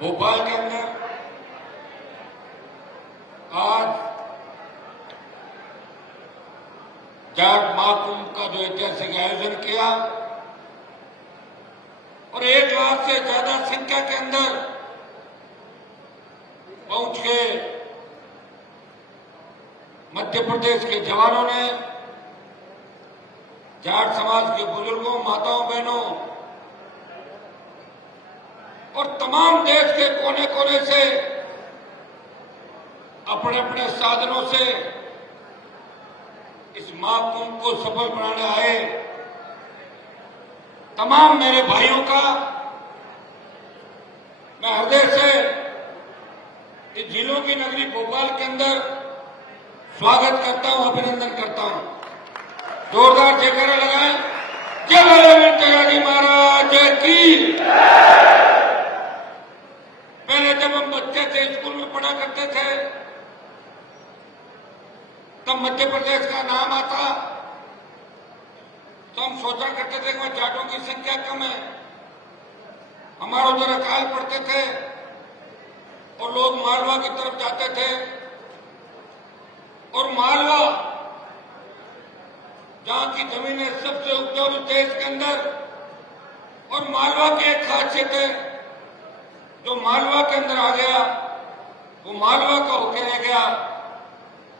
भोपाल के अंदर आज जाट महाकुंभ का जो ऐतिहासिक आयोजन किया और 1 लाख से ज्यादा संख्या के अंदर पहुंच के मध्य प्रदेश के जवानों ने जाट समाज के बुजुर्गों, माताओं, बहनों और तमाम देश के कोने कोने से अपने अपने साधनों से इस महाकुंभ को सफल बनाने आए तमाम मेरे भाइयों का मैं हृदय से इस जिलों की नगरी भोपाल के अंदर स्वागत करता हूं, अभिनंदन करता हूं। जोरदार जयकारा लगाएं। जय ललित महाराज की। पहले जब हम बच्चे थे, स्कूल में पढ़ा करते थे, तब मध्य प्रदेश का नाम आता तो हम सोचा करते थे कि जाटों की संख्या कम है। हमारे उधर अकाल पड़ते थे और लोग मालवा की तरफ जाते थे और मालवा जहां की जमीनें सबसे उपजाऊ देश के अंदर, और मालवा की एक खासियत है, जो मालवा के अंदर आ गया वो मालवा का होकर रह गया।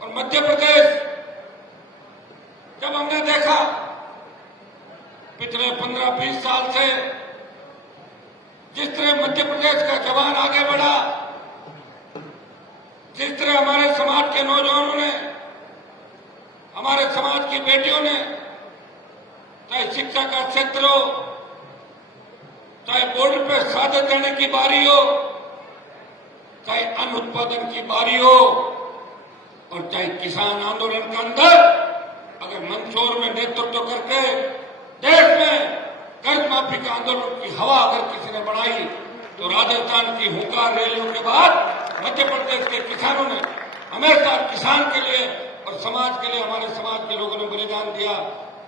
और मध्य प्रदेश जब हमने देखा पिछले 15-20 साल से जिस तरह मध्य प्रदेश का जवान आगे बढ़ा, जिस तरह हमारे समाज के नौजवानों ने, हमारे समाज की बेटियों ने, चाहे शिक्षा का क्षेत्र हो, चाहे बॉर्डर पर शहादत देने की बारी हो, चाहे अन्न उत्पादन की बारी हो, और चाहे किसान आंदोलन के अंदर अगर मंदसौर में नेतृत्व करके देश में कर्ज माफी का आंदोलन की हवा अगर किसी ने बढ़ाई तो राजस्थान की हुंकार रैलियों के बाद मध्य प्रदेश के किसानों ने हमेशा किसान के लिए और समाज के लिए, हमारे समाज के लोगों ने बलिदान दिया,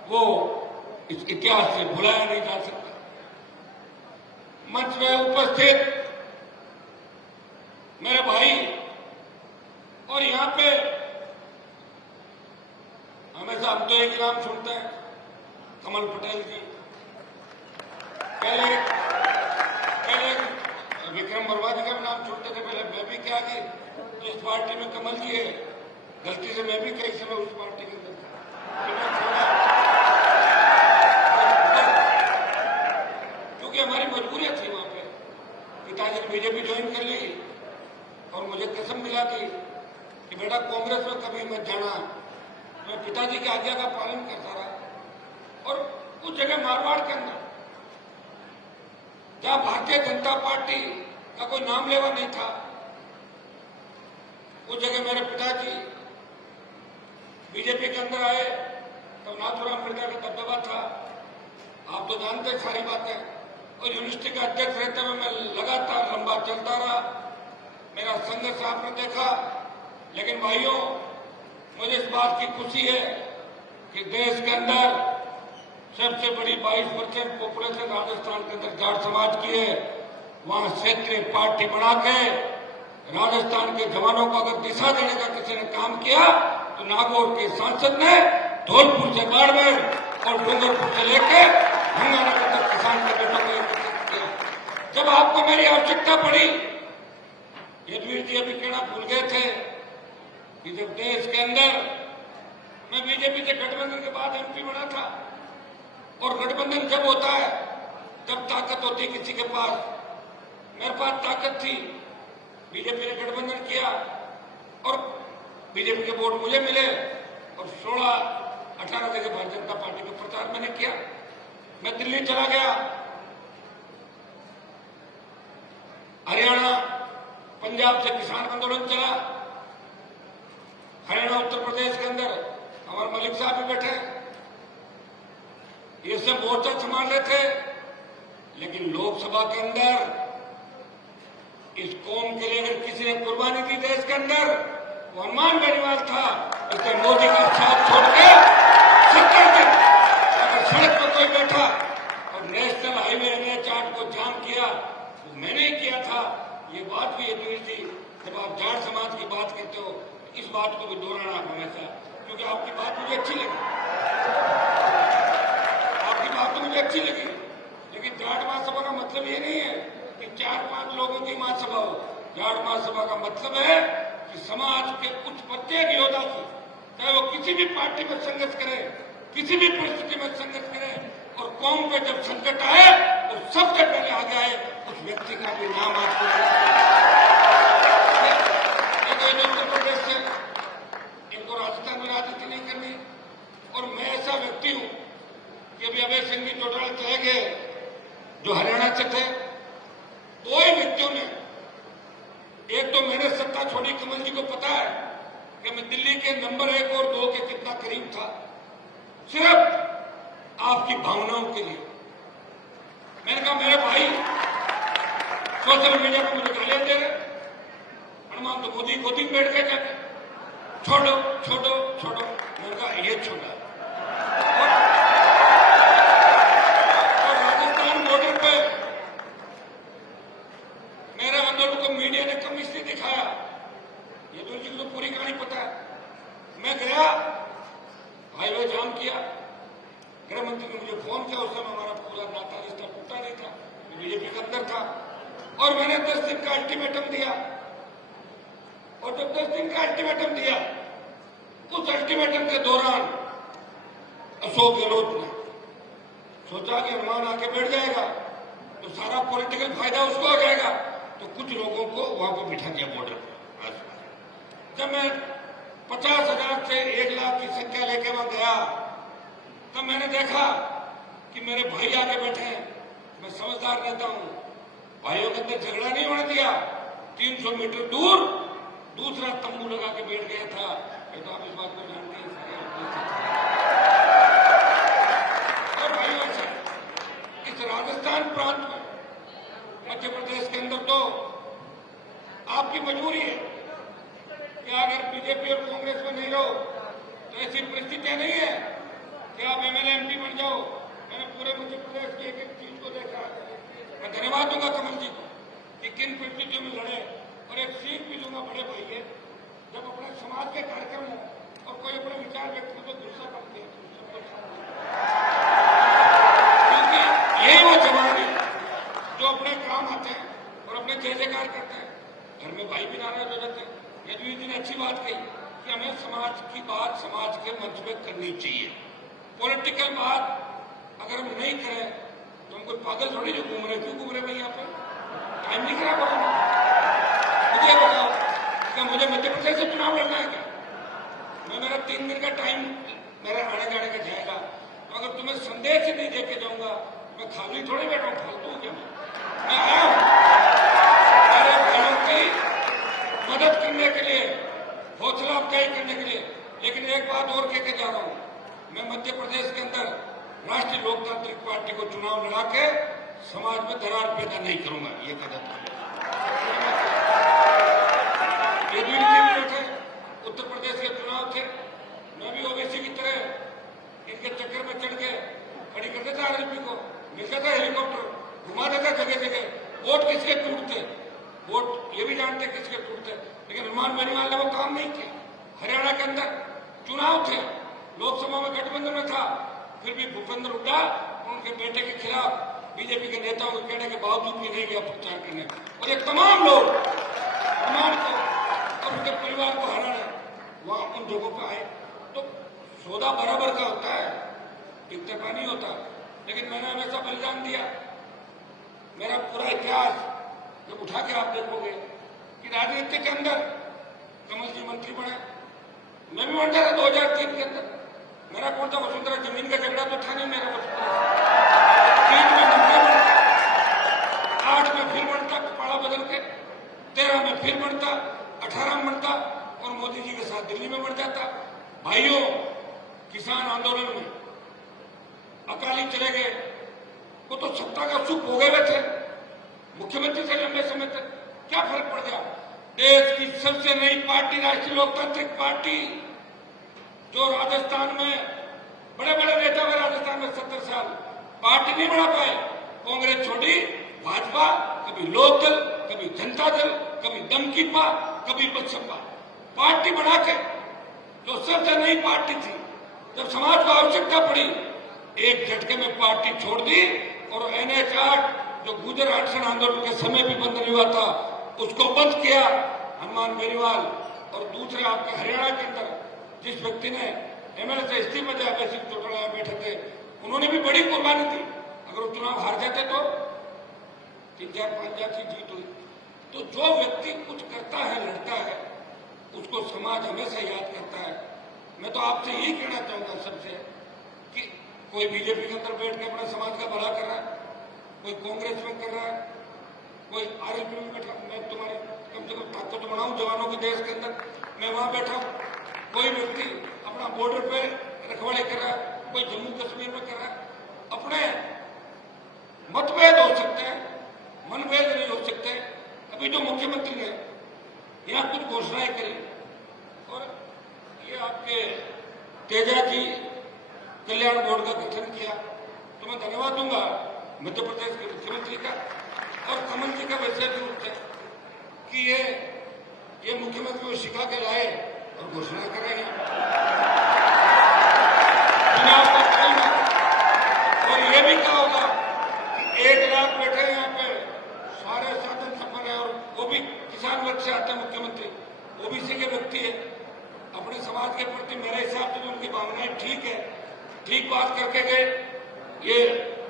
वो इस इतिहास से भुलाया नहीं जा सकता। मंच में उपस्थित मेरे भाई, और यहां पे हमेशा हम तो एक नाम सुनते हैं, कमल पटेल जी। पहले विक्रम वर्मा जी का भी नाम सुनते थे, पहले मैं भी क्या कि जिस पार्टी में कमल जी है, गलती से मैं भी कई समय उस पार्टी के अंदर था, क्योंकि हमारी मजबूरियां थी वहां पे। पिताजी ने बीजेपी ज्वाइन कर ली और मुझे कसम मिला कि बेटा कांग्रेस में कभी मत जाना। मैं पिताजी की आज्ञा का पालन करता रहा। और उस जगह मारवाड़ के अंदर जहां भारतीय जनता पार्टी का कोई नाम लेवा नहीं था, उस जगह मेरे पिताजी बीजेपी के अंदर आए तो नाथुराम मिर्जा का दबदबा था। आप तो जानते सारी बातें। और यूनिवर्सिटी का अध्यक्ष रहते हुए मैं लगातार लंबा चलता रहा। मेरा संघर्ष आपने देखा। लेकिन भाइयों, मुझे इस बात की खुशी है कि देश के अंदर सबसे बड़ी 22% पॉपुलेशन राजस्थान के अंदर जाट समाज की है। वहां क्षेत्रीय पार्टी बना के राजस्थान के जवानों को अगर दिशा देने का किसी ने काम किया तो नागौर के सांसद ने धौलपुर से बाड़मेर और डूंगरपुर से लेकर गंगानगर तक किसान के बेटों को एकत्रित किया। जब आपको मेरी आवश्यकता पड़ी, यदवीर जी अभी कहना भूल गए थे कि जब देश के अंदर मैं बीजेपी के गठबंधन के बाद एमपी बना था, और गठबंधन जब होता है तब ताकत होती है किसी के पास। मेरे पास ताकत थी, बीजेपी ने गठबंधन किया और बीजेपी के वोट मुझे मिले और 16-18 जगह भारतीय जनता पार्टी का प्रचार मैंने किया। मैं दिल्ली चला गया, हरियाणा, पंजाब से किसान आंदोलन चला, हरियाणा, उत्तर प्रदेश के अंदर हमारे मलिक साहब भी बैठे, ये सब मोर्चा संभाल रहे थे। लेकिन लोकसभा के अंदर इस कौम के लिए अगर किसी ने कुर्बानी दी देश के अंदर, वो हनुमान बेनीवाल था। इसलिए मोदी का साथ छोड़ के 70 दिन अगर सड़क पर कोई बैठा और नेशनल हाईवे NH8 को जाम किया, वो मैंने ही किया था। ये बात भी ये थी, जब आप जाट समाज की बात करते हो इस बात को भी दोहराना आप हमेशा, क्योंकि आपकी बात मुझे अच्छी लगी, आपकी बात तो मुझे अच्छी लगी, लेकिन जाट महासभा का मतलब ये नहीं है कि 4-5 लोगों की महासभा हो। जाट महासभा का मतलब है कि समाज के कुछ प्रत्येक योद्धा की, चाहे वो किसी भी पार्टी में संघर्ष करे, किसी भी परिस्थिति में संघर्ष करे, और कौम पे जब संकट आए तो सबसे पहले आगे आए उस व्यक्ति का भी नाम आपको उत्तर प्रदेश से, इनको राजस्थान में राजनीति नहीं करनी। और मैं ऐसा व्यक्ति हूं कि अभी अभय सिंह भी चौटाला चले गए जो हरियाणा से थे। दो ही व्यक्तियों ने, एक तो मैंने सत्ता छोड़ी, कमल जी को पता है कि मैं दिल्ली के नंबर 1 और 2 के कितना करीब था, सिर्फ आपकी भावनाओं के लिए। मैंने कहा मेरे भाई सोशल मीडिया पर मुझे गालियां दे रहे, हनुमान तो मोदी गोदी में बैठ के जाते, छोड़ो छोड़ो छोड़ो। मैंने कहा ये छोड़ा। और राजस्थान बॉर्डर पे मेरे आंदोलन को मीडिया ने कम इसलिए दिखाया, ये तो जी को पूरी कहानी पता है। मैं गया, हाईवे जाम किया, गृह मंत्री ने मुझे फोन किया, उस समय हमारा पूरा नाता रिश्ता टूटा नहीं था, बीजेपी के अंदर था, और मैंने 10 दिन का अल्टीमेटम दिया। और जब 10 दिन का अल्टीमेटम दिया, उस अल्टीमेटम के दौरान अशोक गहलोत ने सोचा कि हनुमान आके बैठ जाएगा तो सारा पॉलिटिकल फायदा उसको हो जाएगा, तो कुछ लोगों को वहां पर बिठा दिया बॉर्डर पर। जब मैं 50,000 से 1 लाख की संख्या लेके वहां गया, तब मैंने देखा कि मेरे भाई आगे बैठे हैं। मैं समझदार रहता हूं, भाइयों के अंदर झगड़ा नहीं होने दिया। 300 मीटर दूर दूसरा तंबू लगा के बैठ गया था। तो आप इस बात को जानते हैं। और भाइयों से इस राजस्थान प्रांत में, मध्य प्रदेश के अंदर तो आपकी मजबूरी है कि अगर बीजेपी और कांग्रेस में नहीं रहो तो ऐसी परिस्थितियां नहीं है कि आप एमएलए एमपी बन जाओ। मैंने पूरे मध्य प्रदेश की एक चीज को देखा। मैं धन्यवाद दूंगा कमल जी को कि किन परिस्थितियों में लड़े, और एक सीख भी दूंगा बड़े भाई है, जब अपने समाज के कार्यक्रम हो और कोई अपने विचार व्यक्त करे तो गुस्सा करते हैं, क्योंकि यही वो जवान है जो अपने काम आते हैं और अपने जय जयकार करते हैं। घर में भाई भी नाराज हो जाते हैं। यदुवीर जी ने अच्छी बात कही कि हमें समाज की बात समाज के मंच में करनी चाहिए। पॉलिटिकल बात अगर हम नहीं करें तो हम कोई पागल थोड़ी जो घूम रहे, क्यों घूम रहे भाई यहाँ पे? टाइम नहीं खराब हो रहा। मुझे बताओ क्या मुझे मध्य प्रदेश से चुनाव लड़ना है क्या? मेरा 3 दिन का टाइम मेरा आने जाने का जाएगा, तो अगर तुम्हें संदेश ही नहीं देके जाऊंगा मैं खाली थोड़ी बैठा हूं, फालतू क्या? मैं आया हूं मेरे भाइयों की मदद करने के लिए, हौसला अफजाई करने के लिए। लेकिन एक बात और कहकर जा रहा हूं, मैं मध्य प्रदेश के अंदर राष्ट्रीय लोकतांत्रिक पार्टी को चुनाव लड़ा के समाज में दरार पैदा नहीं करूंगा। ये कदम थे, उत्तर प्रदेश के चुनाव थे, मैं भी ओबीसी की तरह इनके चक्कर में चढ़ के खड़ी कर देता आदमी को, मिलता था हेलीकॉप्टर, घुमा देता जगह जगह। वोट किसके टूटते, वोट ये भी जानते किसके टूटते, लेकिन हनुमान बेनीवाल ने वो काम नहीं किया। हरियाणा के अंदर चुनाव थे, लोकसभा में गठबंधन में था, फिर भी भूपेंद्र हुड्डा उनके बेटे के खिलाफ बीजेपी के नेताओं के कहने के बावजूद भी नहीं गया प्रचार करने, और ये तमाम लोग हनुमान को और उनके परिवार को हराने वहां उन जगहों पर आए। तो सौदा बराबर का होता है, एक तरफा नहीं होता। लेकिन मैंने हमेशा बलिदान दिया। मेरा पूरा इतिहास जब उठा के आप देखोगे कि राजनीति के अंदर कमल जी मंत्री बने, मैं भी बन जाता 2003 के अंदर। मेरा कौन था वसुंधरा, जमीन का झगड़ा तो था नहीं मेरा। वसुंधरा 3 में मंत्री बनता, 8 में फिर बनता कपाड़ा बदल के, 13 में फिर बनता, 18 में बनता और मोदी जी के साथ दिल्ली में बढ़ जाता। भाइयों, किसान आंदोलन में अकाली चले गए, वो तो सत्ता का सुख भोगे हुए थे, मुख्यमंत्री से लंबे समय तक क्या फर्क पड़ गया? देश की सबसे नई पार्टी राष्ट्रीय लोकतांत्रिक पार्टी, जो राजस्थान में बड़े बड़े नेता हुए, राजस्थान में 70 साल पार्टी नहीं बना पाए, कांग्रेस छोड़ी, भाजपा, कभी लोकदल, कभी कभी जनता दल, कभी दमकीपा, कभी बसपा, पार्टी बना के जो सबसे नई पार्टी थी, जब समाज को आवश्यकता पड़ी एक झटके में पार्टी छोड़ दी और NH-8 जो गुजर अनशन आंदोलन के समय भी बंद नहीं हुआ था उसको बंद किया हनुमान बेनीवाल। और दूसरे आपके हरियाणा के अंदर जिस व्यक्ति ने MLA से इस्तीफा दिया, बेसिक चौटाला बैठे थे, उन्होंने भी बड़ी कुर्बानी दी। अगर वो चुनाव हार जाते तो 3-4-5 की जीत हुई। तो जो व्यक्ति कुछ करता है, लड़ता है, उसको समाज हमेशा याद करता है। मैं तो आपसे यही कहना चाहूंगा सबसे कि कोई बीजेपी के अंदर बैठ के अपने समाज का भला कर रहा है, कोई कांग्रेस में कर रहा है, कोई RLP में बैठा, मैं तुम्हारी कम से कम ताकत बनाऊं जवानों के देश के अंदर, मैं वहां बैठा हूं। कोई व्यक्ति अपना बॉर्डर पे रखवाली कर रहा है, कोई जम्मू कश्मीर में कर रहा है। अपने मतभेद हो सकते हैं, मनभेद नहीं हो सकते। अभी जो मुख्यमंत्री ने यहाँ कुछ घोषणाएं करी और ये आपके तेजा जी कल्याण बोर्ड का गठन किया, तो मैं धन्यवाद दूंगा मध्य प्रदेश के मुख्यमंत्री का और कमल जी का विशेष रूप से कि ये मुख्यमंत्री को सिखा के लाए और घोषणा कर रहे हैं और ये भी कहा होगा कि 1 लाख बैठे यहाँ पे, सारे साधन संपन्न है और वो भी किसान वर्ग से आते हैं मुख्यमंत्री, OBC के व्यक्ति है। अपने समाज के प्रति मेरे हिसाब से उनकी भावनाएं ठीक है, ठीक बात करके गए। ये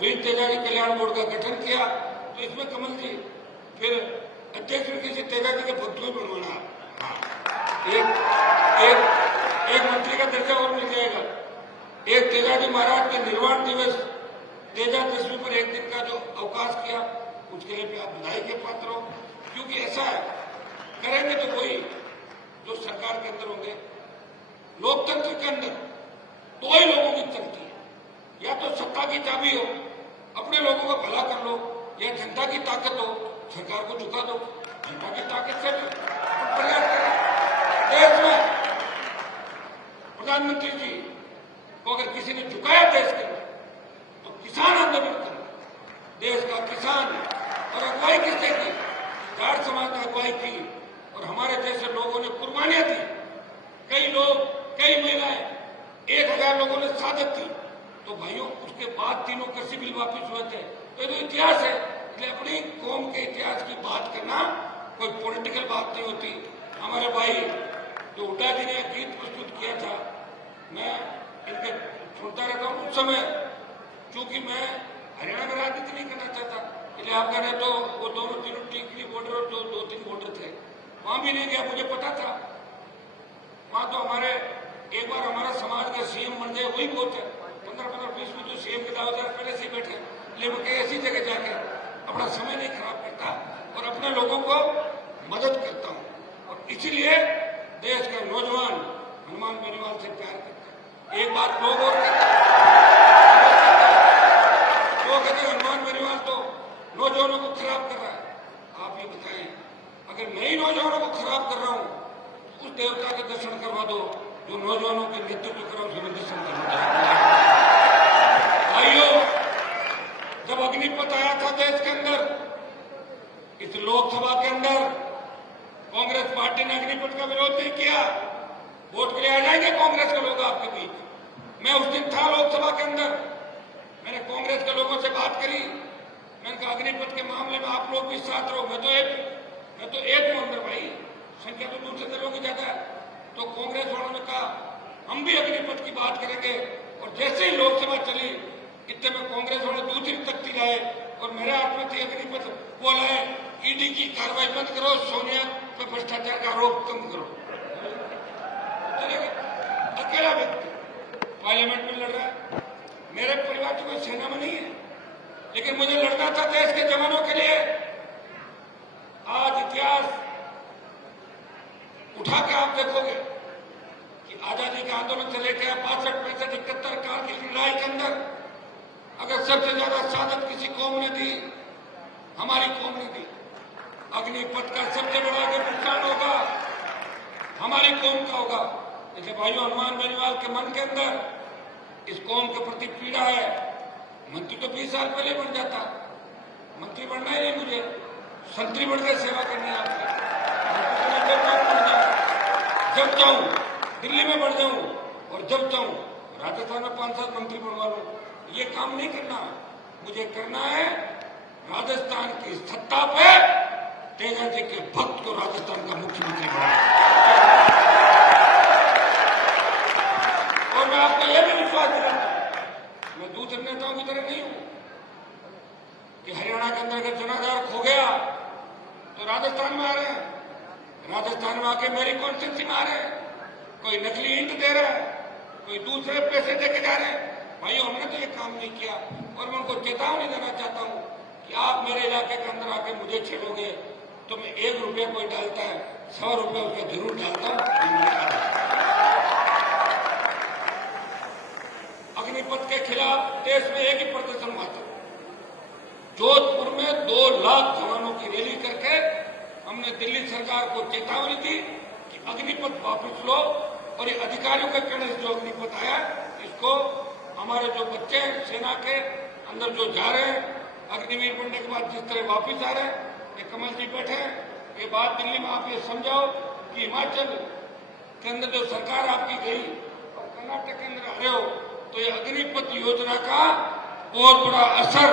वीर तेजा जी कल्याण बोर्ड का गठन किया तो इसमें कमल जी फिर अध्यक्ष किसी तेजा जी के भक्त में बनवाना, एक मंत्री का दर्जा और मिल जाएगा। एक तेजा जी महाराज के निर्वाण दिवस, तेजा दशमी पर एक दिन का जो अवकाश किया, उसके लिए भी आप बधाई के पात्र हो। क्योंकि ऐसा है, करेंगे तो कोई जो सरकार के अंदर होंगे, लोकतंत्र के अंदर दो ही लोगों की चलती है, या तो सत्ता की चाबी हो, अपने लोगों का भला कर लो, या जनता की ताकत हो, सरकार को झुका दो। जनता की ताकत से प्रयास करें। देश में प्रधानमंत्री जी को अगर किसी ने झुकाया देश के अंदर तो किसान आंदोलन करें। देश का किसान और अगुवाई किसने की? जाट समाज ने अगुवाई की और हमारे जैसे लोगों ने कुर्बानियां दी। कई लोग, कई महिलाएं, 1000 लोगों ने शहादत दी। तो भाइयों, उसके बाद तीनों कृषि बिल वापिस हुए थे। तो ये तो इतिहास है, इसलिए अपनी कौम के इतिहास की बात करना कोई पॉलिटिकल बात नहीं होती। हमारे भाई जो हुड्डा जी ने गीत प्रस्तुत किया था, मैं इनके सुनता रहता हूँ। उस समय चूंकि मैं हरियाणा में राजनीति नहीं करना चाहता, इसलिए आप कह रहे तो वो दोनों तीनों टीकरी बॉर्डर और जो 2-3 बॉर्डर थे वहां भी नहीं गया। मुझे पता था वहां तो हमारे एक बार हमारा समाज का CM बन जाए वही बहुत है। 15-20 में जो CM के दावेदार पहले से बैठे, इसलिए मैं ऐसी जगह जाके अपना समय नहीं खराब करता और अपने लोगों को मदद करता हूँ। और इसीलिए देश का नौजवान हनुमान बेनीवाल से प्यार करता है। एक बात लोग और कहते हैं हनुमान बेनीवाल तो नौजवानों को खराब कर रहा है। आप ये बताएं, अगर मैं ही नौजवानों को खराब कर रहा हूं, उस देवता के दर्शन करवा दो जो नौजवानों के नेतृत्व कर रहा हूं, उसे दर्शन करवा दो। भाइयों, जब अग्निपथ आया था देश के अंदर, इस लोकसभा के अंदर कांग्रेस पार्टी ने अग्निपथ का विरोध नहीं किया। वोट के लिए आ जाएंगे कांग्रेस के लोग आपके बीच। मैं उस दिन था लोकसभा के अंदर, मैंने कांग्रेस के लोगों से बात करी। मैंने कहा अग्निपथ के मामले में आप लोग भी साथ रहो। मैं तो एक हूं अंदर भाई, संख्या तो दूसरे दलों की ज्यादा है। तो कांग्रेस वालों ने कहा हम भी अग्निपथ की बात करेंगे। और जैसे ही लोकसभा चली, इतने में कांग्रेस वाले दूसरी तख्ती लाए और मेरे हाथ में थी अग्निपथ, वो लाए ED की कार्रवाई बंद करो, सोनिया पे भ्रष्टाचार का आरोप कम करो। अकेला व्यक्ति पार्लियामेंट में लड़ रहा है। मेरे परिवार की कोई सेना में नहीं है, लेकिन मुझे लड़ना था देश के जवानों के लिए। आज इतिहास उठा के आप देखोगे कि आजादी के आंदोलन से लेकर 62-65-71 कारगिल की लड़ाई के अंदर अगर सबसे ज्यादा शहादत किसी कौम ने दी, हमारी कौम ने दी। अग्निपथ का सबसे बड़ा अगर नुकसान होगा हमारी कौम का होगा। इसलिए भाइयों, हनुमान बेनीवाल के मन के अंदर इस कौम के प्रति पीड़ा है। मंत्री तो 20 साल पहले बन जाता, मंत्री बनना ही नहीं मुझे, संतरी बढ़ के सेवा करनी है आपकी। जब चाहूं दिल्ली में बढ़ जाऊं और जब चाहूं राजस्थान में 5-7 मंत्री बनवा लूं, ये काम नहीं करना। मुझे करना है राजस्थान की सत्ता पे तेजा जी के भक्त को राजस्थान का मुख्यमंत्री बनाना। और मैं आपको यह भी विश्वास दिलाता हूं, मैं दूसरे नेताओं की तरह नहीं हूं कि हरियाणा के अंदर अगर जनाधार खो गया तो राजस्थान में आ रहे हैं, राजस्थान में आके मेरी कॉन्स्टिट्यूंसी में आ रहे हैं, कोई नकली ईंट दे रहा है, कोई दूसरे पैसे देके जा रहे हैं। भाई हमने तो ये काम नहीं किया और मैं उनको चेतावनी देना चाहता हूं कि आप मेरे इलाके के अंदर आके मुझे छेड़ोगे तो मैं 1 रुपया कोई डालता है 100 रुपया उसका जरूर डालता हूं। अग्निपथ के खिलाफ देश में एक ही प्रदर्शन हुआ था। जोधपुर में 2 लाख जवानों की रैली करके हमने दिल्ली सरकार को चेतावनी दी कि अग्निपथ वापस लो और ये अधिकारियों के कारण जो अग्निपथ आया इसको हमारे जो बच्चे हैं सेना के अंदर जो जा रहे हैं अग्निवीर बनने के बाद जिस तरह वापिस आ रहे हैं, ये कमल जी बैठे हैं, ये बात दिल्ली में आप ये समझाओ कि हिमाचल के अंदर जो सरकार आपकी गई और कर्नाटक के अंदर आ रहे हो तो ये अग्निपथ योजना का बहुत बड़ा असर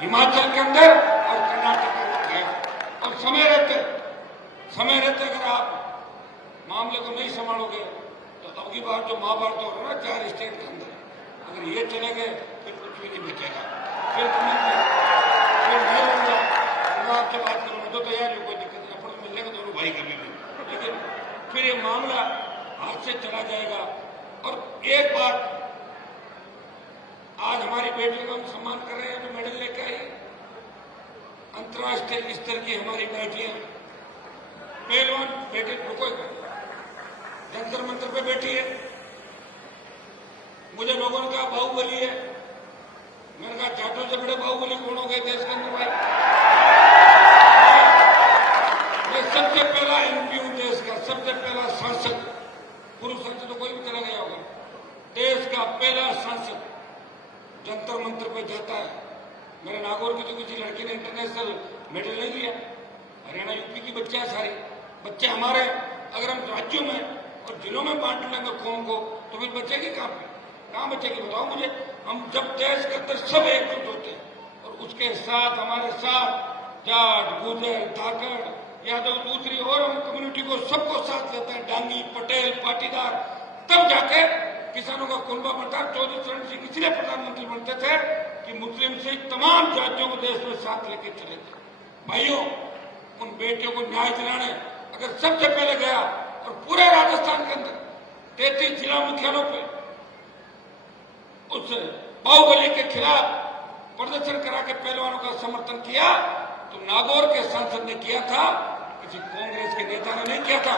हिमाचल के अंदर और कर्नाटक के अंदर है। और समय रहते अगर आप मामले को नहीं संभालोगे तो अब की बार जो महाभारत हो रहा है 4 स्टेट के अंदर अगर ये चले गए फिर कुछ भी नहीं बचेगा। फिर नहीं लूंगा, मैं आपसे बात करूंगा तो तैयार हो, कोई दिक्कत नहीं, अपन मिलने का दोनों भाई कर लेंगे, लेकिन फिर ये मामला हाथ से चला जाएगा। और एक बात, आज हमारी बेटियों का हम सम्मान कर रहे हैं, जो मेडल लेकर आई, अंतर्राष्ट्रीय स्तर की हमारी बेटियां, पहलवान बेटे रुको जंतर मंत्र पे बैठी है। मुझे लोगों ने कहा बाहुबली है, मैंने कहा जाटों से बड़े बाहुबली कौन हो गए देश के अंदर भाई। मैं सबसे पहला एमपी हूं देश का, सबसे पहला सांसद, पूर्व सांसद तो कोई भी चला गया होगा, देश का पहला सांसद जंतर मंत्र पे जाता है। मेरे नागौर की तो किसी लड़की ने इंटरनेशनल मेडल नहीं लिया। हरियाणा यूपी की बच्चे हैं, सारी बच्चे हमारे। अगर हम राज्यों में और जिलों में बांट लेंगे कौम को तो फिर बचेगी कहाँ बचेगी बताओ मुझे। हम जब देश के अंदर सब एकजुट होते हैं और उसके साथ हमारे साथ जाट गुजर धाकड़ यादव दूसरी और हम कम्युनिटी को सबको साथ लेते हैं, डांगी पटेल पाटीदार, तब जाके किसानों का कुनबा बढ़ता। चौधरी चरण सिंह इसलिए प्रधानमंत्री बनते थे कि मुस्लिम से तमाम जातियों को देश में साथ लेके चले थे। भाइयों, उन बेटियों को न्याय दिलाने अगर सबसे पहले गया और पूरे राजस्थान के अंदर 33 जिला मुख्यालयों पे उस बाहुबली के खिलाफ प्रदर्शन करा के पहलवानों का समर्थन किया तो नागौर के सांसद ने किया था, किसी कांग्रेस के नेता ने नहीं किया था।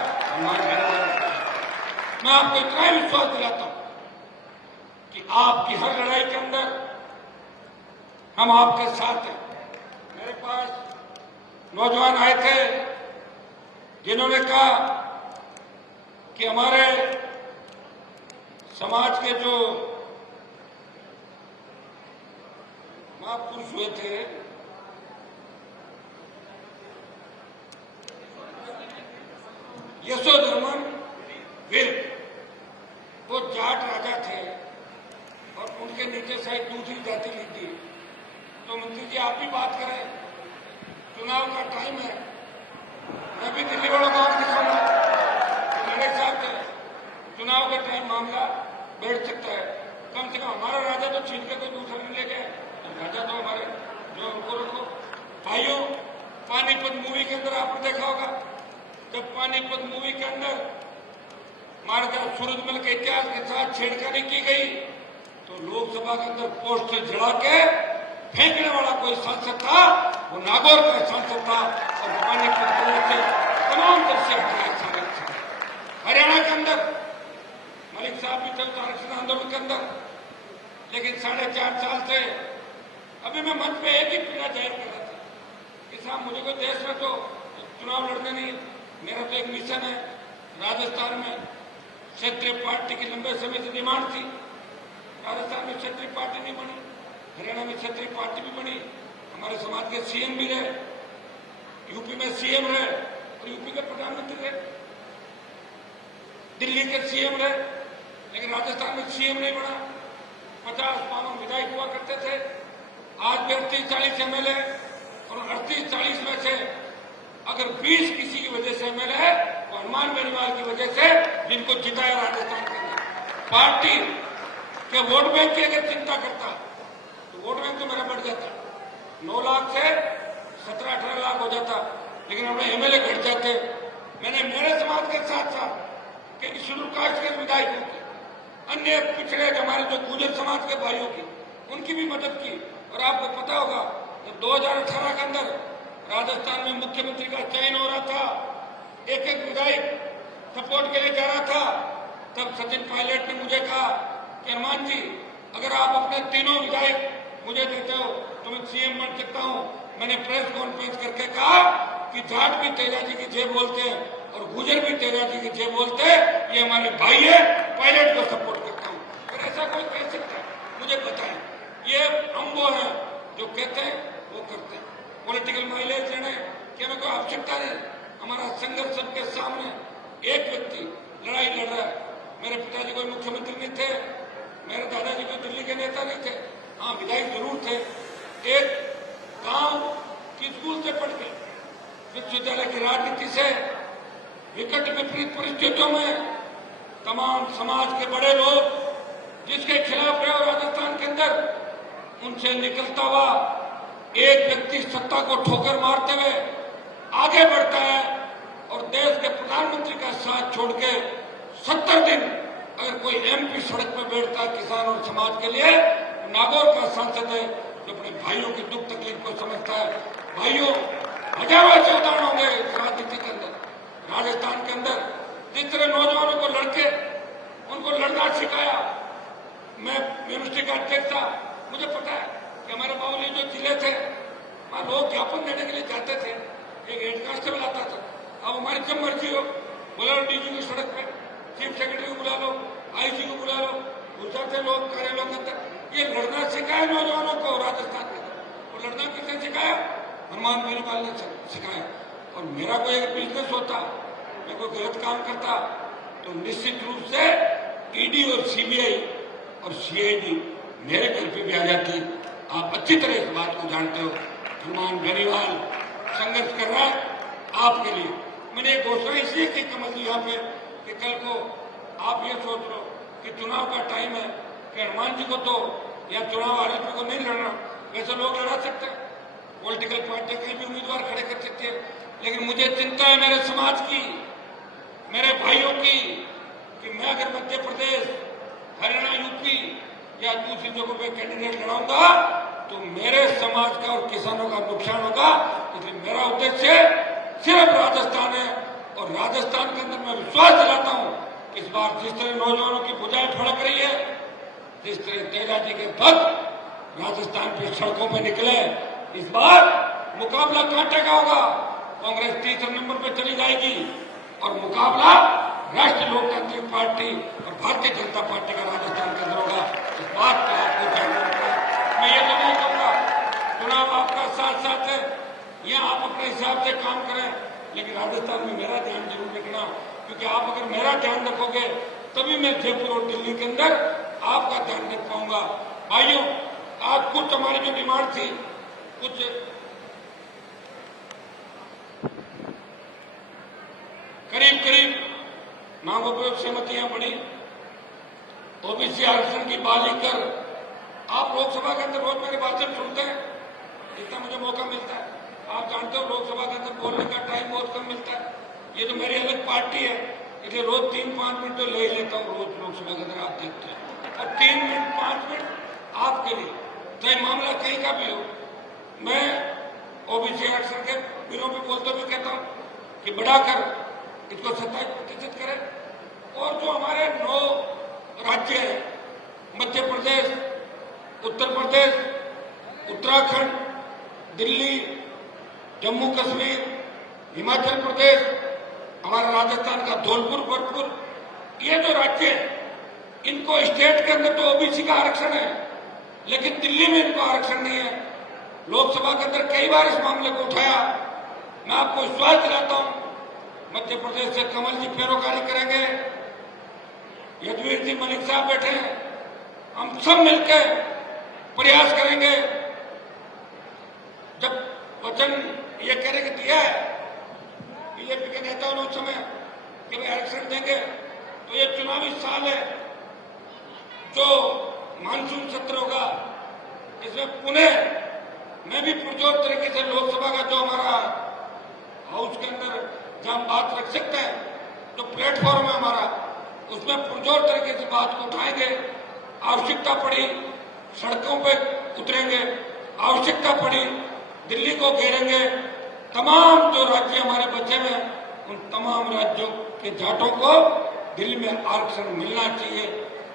मैं आपको इतना ही विश्वास दिलाता हूं कि आपकी हर लड़ाई के अंदर हम आपके साथ हैं। मेरे पास नौजवान आए थे जिन्होंने कहा कि हमारे समाज के जो महापुरुष हुए थे, यशोधर्मन वीर, वो जाट राजा थे और उनके नीचे शायद दूसरी जाति लिख दी। तो मंत्री जी आप भी बात करें, चुनाव का टाइम है, मैं भी दिल्ली वालों को दिखाऊंगा मेरे साथ चुनाव के टाइम मामला बैठ सकता है। कम से कम हमारा राजा तो छीन के कोई दूसरा नहीं ले गए, राजा तो हमारे जो उनको रखो। भाइयों, पानीपत मूवी के अंदर आपने देखा होगा, जब पानीपत मूवी के अंदर महाराजा सूरजमल के इतिहास के साथ छेड़खानी की गई तो लोकसभा के अंदर पोस्ट से जड़ा के फेंकने वाला कोई सांसद था, वो नागौर का सांसद था और पानीपत से तमाम दृश्य हरियाणा के अंदर मलिक साहब भी चलते आरक्षण आंदोलन के अंदर, लेकिन 4.5 साल से अभी मैं मंच पे एक ही पीड़ा जाहिर कर रहा था कि साहब मुझे कोई देश में तो चुनाव लड़ने नहीं, मेरा तो एक मिशन है। राजस्थान में क्षेत्रीय पार्टी की लंबे समय से डिमांड थी, राजस्थान में क्षेत्रीय पार्टी नहीं बनी, हरियाणा में क्षेत्रीय पार्टी भी बनी, हमारे समाज के सीएम भी रहे, यूपी में सीएम रहे और यूपी के प्रधानमंत्री रहे, दिल्ली के सीएम रहे, लेकिन राजस्थान में सीएम नहीं बना। 50-52 विधायक हुआ करते थे, आज भी 38-40 एमएलए, और 38-40 में से अगर 20 किसी की वजह से एमएलए है तो हनुमान बेनीवाल की वजह से, जिनको जिताया राजस्थान के अंदर। पार्टी के वोट बैंक की अगर चिंता करता तो वोट बैंक तो मेरा बढ़ जाता, 9 लाख से 17-18 लाख हो जाता, लेकिन हमें एमएलए घट जाते। मैंने मेरे समाज के साथ साथ कई शेड्यूल कास्ट के विधायकों की, अन्य पिछड़े हमारे जो गुर्जर समाज के भाइयों की, उनकी भी मदद की। और आपको पता होगा जब 2018 के अंदर राजस्थान में मुख्यमंत्री का चयन हो रहा था, एक विधायक सपोर्ट के लिए जा रहा था, तब सचिन पायलट ने मुझे कहा कि हनुमान जी, अगर आप अपने तीनों विधायक मुझे देते हो तो मैं सीएम बन सकता हूं। मैंने प्रेस कॉन्फ्रेंस करके कहा कि जाट भी तेजा जी की जय बोलते हैं और गुर्जर भी तेजा जी की जय बोलते हैं, ये हमारे भाई है, पायलट को सपोर्ट करता हूं। और ऐसा कोई कह सकता है, मुझे बताएं। ये हम वो हैं जो कहते हैं वो करते हैं। पॉलिटिकल माइलेज लेने की हमें कोई आवश्यकता नहीं। हमारा संघर्ष सबके सामने, एक व्यक्ति लड़ाई लड़ रहा है। मेरे पिताजी कोई मुख्यमंत्री नहीं थे, मेरे दादाजी कोई दिल्ली के नेता नहीं थे, हाँ विधायक जरूर थे। एक गांव की स्कूल से पढ़ के विश्वविद्यालय की राजनीति से विकट विपरीत परिस्थितियों में तमाम समाज के बड़े लोग जिसके खिलाफ रहे राजस्थान के अंदर, उनसे निकलता हुआ एक व्यक्ति सत्ता को ठोकर मारते हुए आगे बढ़ता है और देश के प्रधानमंत्री का साथ छोड़ के 70 दिन अगर कोई एमपी सड़क पर बैठता है किसान और समाज के लिए, नागौर का सांसद है जो अपने भाइयों की दुख तकलीफ को समझता है। भाइयों, हजारों ऐसे उदाहरण होंगे राजनीति के अंदर, राजस्थान के अंदर, जिस तरह नौजवानों को लड़के उनको लड़ना सिखाया। मैं यूनिवर्सिटी का अध्यक्ष था, मुझे पता है कि हमारे बावली जो जिले थे वहां लोग ज्ञापन देने के लिए जाते थे, एक हेड कांस्टेबल आता था, अब हमारी जब मर्जी हो बुला लो डीजी की सड़क पे, चीफ सेक्रेटरी को बुला लो, आईजी को बुला लो, घुसाते लोग कार्यालयों के अंदर। ये लड़ना सिखाया नौजवानों को राजस्थान के अंदर। और लड़ना किसने सिखाया? हनुमान बेनीवाल ने सिखाया। और मेरा कोई अगर बिजनेस होता, मैं कोई गलत काम करता, तो निश्चित रूप से ईडी और सीबीआई और सीआईडी मेरे घर पे भी आ जाती। आप अच्छी तरह इस बात को जानते हो। हनुमान बेनीवाल संघर्ष कर रहा है आपके लिए। मैंने ये घोषणा इसलिए की कमल जी यहाँ पे कि कल को आप ये सोच लो कि चुनाव का टाइम है कि हनुमान जी को तो या चुनाव आरोपी को नहीं लड़ना, वैसे लोग लड़ा सकते हैं, पॉलिटिकल पार्टी कहीं भी उम्मीदवार खड़े कर सकती है। लेकिन मुझे चिंता है मेरे समाज की, मेरे भाइयों की, कि मैं अगर मध्य प्रदेश, हरियाणा, यूपी या दूसरी जगहों पे कैंडिडेट लड़ाऊंगा तो मेरे समाज का और किसानों का नुकसान होगा। इसलिए मेरा उद्देश्य सिर्फ राजस्थान है और राजस्थान के अंदर मैं विश्वास दिलाता हूं कि इस बार जिस तरह नौजवानों की भुजाएं फड़क रही है, जिस तरह तेजा जी के भक्त राजस्थान की सड़कों पर निकले, इस बार मुकाबला कांटे का होगा। कांग्रेस तीसरे नंबर पर चली जाएगी और मुकाबला राष्ट्रीय लोकतांत्रिक पार्टी और भारतीय जनता पार्टी का राजस्थान के अंदर होगा। इस बात का आपको ध्यान रखना है। मैं ये तो नहीं कहूंगा चुनाव आपका साथ साथ है, यहाँ आप अपने हिसाब से काम करें, लेकिन राजस्थान में मेरा ध्यान जरूर रखना, क्योंकि आप अगर मेरा ध्यान रखोगे तभी मैं जयपुर और दिल्ली के अंदर आपका ध्यान रख पाऊंगा। भाइयों, आज कुछ हमारी जो डिमांड थी, कुछ करीब मांगों पर सहमतियां बढ़ी। ओबीसी आरक्षण की बात कर आप लोकसभा के अंदर रोज मेरे भाषण सुनते हैं, जितना मुझे मौका मिलता है। आप जानते हो लोकसभा के अंदर बोलने का टाइम बहुत कम मिलता है। ये तो मेरी अलग पार्टी है, इसलिए रोज 3-5 मिनट तो ले ही लेता हूँ रोज लोकसभा के अंदर, आप देखते हैं। और 3 मिनट 5 मिनट आपके लिए, चाहे मामला कहीं का भी हो। मैं ओबीसी आरक्षण के बिलों पर बोलते हुए कहता हूँ कि बढ़ाकर इसको 27% करें। और जो हमारे 9 राज्य हैं, मध्य प्रदेश, उत्तर प्रदेश, उत्तराखंड, दिल्ली, जम्मू कश्मीर, हिमाचल प्रदेश, हमारा राजस्थान का धौलपुर, भरतपुर, ये जो राज्य हैं, इनको स्टेट के अंदर तो ओबीसी का आरक्षण है, लेकिन दिल्ली में इनको आरक्षण नहीं है। लोकसभा के अंदर कई बार इस मामले को उठाया, मैं आपको विश्वास दिलाता हूं, मध्य प्रदेश से कमल जी पैरोकारी करेंगे, यदुवीर जी मलिक साहब बैठे हैं, हम सब मिलकर प्रयास करेंगे। जब वचन ये कहने के दिया है बीजेपी के नेताओं ने उस समय कि वे आरक्षण देंगे, तो ये चुनावी साल है, जो मानसून सत्र होगा इसमें पुनः मैं भी पुरजोर तरीके से लोकसभा का जो हमारा हाउस के अंदर जहां हम बात रख सकते हैं, जो प्लेटफॉर्म है हमारा, उसमें पुरजोर तरीके से बात को उठाएंगे। आवश्यकता पड़ी सड़कों पे उतरेंगे, आवश्यकता पड़ी दिल्ली को घेरेंगे। तमाम जो राज्य हमारे बचे हुए हैं उन तमाम राज्यों के जाटों को दिल्ली में आरक्षण मिलना चाहिए।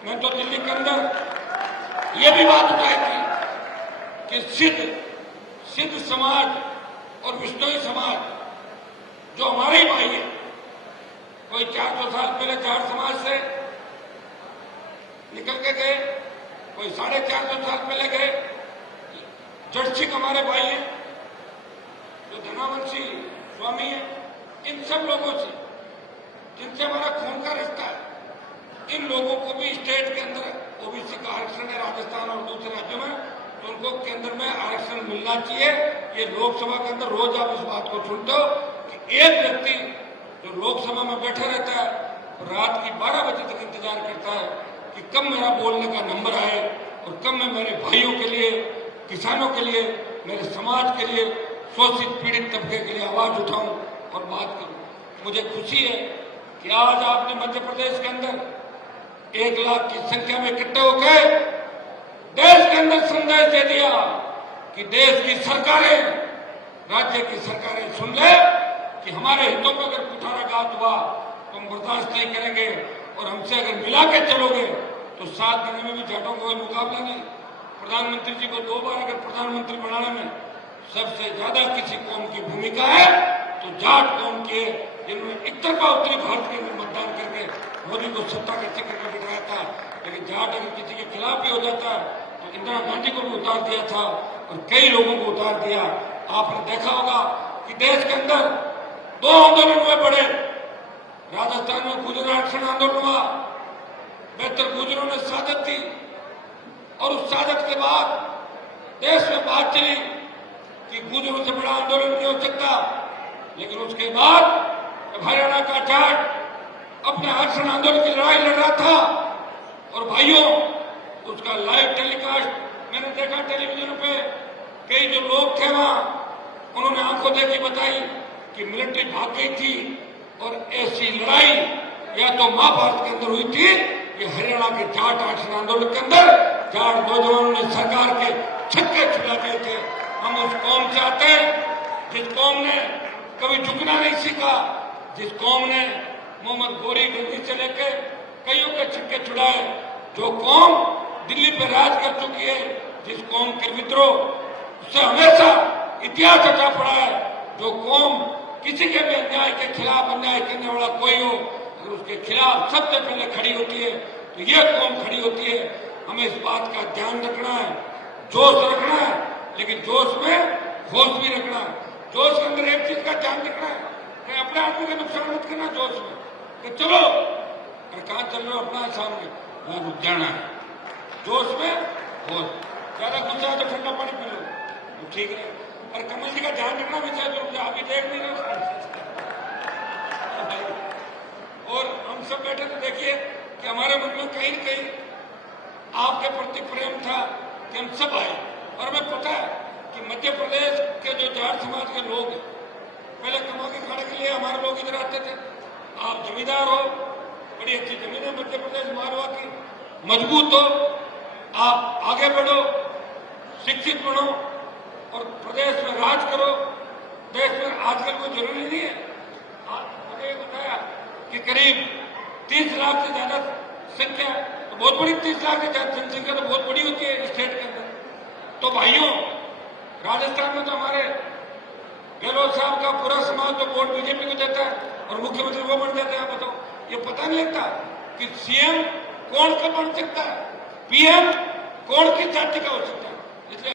मैं तो दिल्ली के अंदर ये भी बात उठाई थी कि सिद्ध समाज और विश्नोई समाज जो हमारे ही भाई है, कोई 400 साल पहले जाट समाज से निकल के गए, कोई 450 साल पहले गए, जड़सिक हमारे भाई हैं, जो धनावंशी स्वामी है, इन सब लोगों से जिनसे हमारा खून का रिश्ता है, इन लोगों को भी स्टेट के अंदर ओबीसी का आरक्षण है राजस्थान और दूसरे राज्यों में, तो उनको केंद्र में आरक्षण मिलना चाहिए। ये लोकसभा के अंदर रोज आप इस बात को सुनते हो कि एक व्यक्ति जो लोकसभा में बैठा रहता है और रात की 12 बजे तक इंतजार करता है कि कब मेरा बोलने का नंबर आए और कब मैं मेरे भाइयों के लिए, किसानों के लिए, मेरे समाज के लिए, शोषित पीड़ित तबके के लिए आवाज उठाऊं और बात करूं। मुझे खुशी है कि आज आपने मध्य प्रदेश के अंदर 1 लाख की संख्या में इकट्ठे होकर देश के अंदर संदेश दे दिया कि देश की सरकारें, राज्य की सरकारें सुन ले कि हमारे हितों में अगर कुठाराघात हुआ तो हम बर्दाश्त नहीं करेंगे और हमसे अगर मिला के चलोगे तो 7 दिन में भी जाटों का कोई मुकाबला नहीं। प्रधानमंत्री जी को 2 बार अगर प्रधानमंत्री बनाने में सबसे ज्यादा किसी कौम की भूमिका है तो जाट कौम की है, जिन्होंने एक तरफा उत्तरी भारत के अंदर मतदान करके मोदी को सत्ता के चक्कर में बिठाया था। लेकिन जाट अगर किसी के खिलाफ भी हो जाता है तो इंदिरा गांधी को भी उतार दिया था और कई लोगों को उतार दिया। आपने देखा होगा कि देश के अंदर 2 आंदोलन हुए बड़े। राजस्थान में गुर्जर आरक्षण आंदोलन हुआ, बेहतर गुर्जरों ने शहादत दी और उस शहादत के बाद देश में बात चली कि गुर्जरों से बड़ा आंदोलन नहीं हो सकता। लेकिन उसके बाद जब हरियाणा का जाट अपने आरक्षण आंदोलन की लड़ाई लड़ रहा था और भाइयों उसका लाइव टेलीकास्ट मैंने देखा टेलीविजन पे, कई जो लोग थे वहां उन्होंने आंखों देखी बताई कि मिलिट्री भाग गई थी और ऐसी लड़ाई या तो महाभारत के अंदर हुई थी, ये हरियाणा के जाट आरक्षण आंदोलन के अंदर जाट नौजवानों ने सरकार के छक्के छुड़ा दिए थे। हम उस कौम से आते हैं जिस कौम ने कभी झुकना नहीं सीखा, जिस कौम ने मोहम्मद गोरी गंदी से लेकर कईयों के छक्के छुड़ाए, जो कौम दिल्ली पर राज कर चुकी है, जिस कौम के विद्रोह उससे हमेशा इतिहास अच्छा पड़ा है, जो कौम किसी के भी अन्याय के खिलाफ अन्याय करने वाला कोई हो अगर उसके खिलाफ सबसे पहले खड़ी होती है तो यह कौम खड़ी होती है। हमें इस बात का ध्यान रखना है, जोश रखना है, लेकिन जोश में होश भी रखना है। जोश के अंदर एक चीज का ध्यान रखना है कि अपने आदमी का नुकसान मत करना जोश में कि चलो अरे कहां चल रहे हो, अपना सामने वहां रुक जाना है। जोश में होश, ज्यादा गुस्सा है तो ठंडा पानी पी लो तो ठीक है। और कमल जी का ध्यान रखना भी चाहिए, आप ही देख नहीं रहे। और हम सब बैठे तो देखिए कि हमारे मन में कहीं न कहीं आपके प्रति प्रेम था कि हम सब आए। और हमें पता है कि मध्य प्रदेश के जो जाट समाज के लोग हैं, पहले कमा के खाने के लिए हमारे लोग इधर आते थे। आप जमींदार हो, बड़ी अच्छी जमीन है मध्य प्रदेश मारवा की, मजबूत हो, आप आगे बढ़ो, शिक्षित बनो और प्रदेश में राज करो। देश में आजकल कोई जरूरी नहीं है। मुझे ये बताया कि करीब 30 लाख से ज्यादा संख्या, तो बहुत बड़ी 30 लाख से ज्यादा जनसंख्या तो बहुत बड़ी होती है स्टेट के अंदर। तो भाइयों, राजस्थान में तो हमारे गहलोत साहब का पूरा समाज तो वोट बीजेपी को देता है और मुख्यमंत्री वो बन जाते हैं। बताओ, ये पता नहीं लगता कि सीएम कौन का बन सकता है, पीएम कौन किस जाति का हो सकता है। इसलिए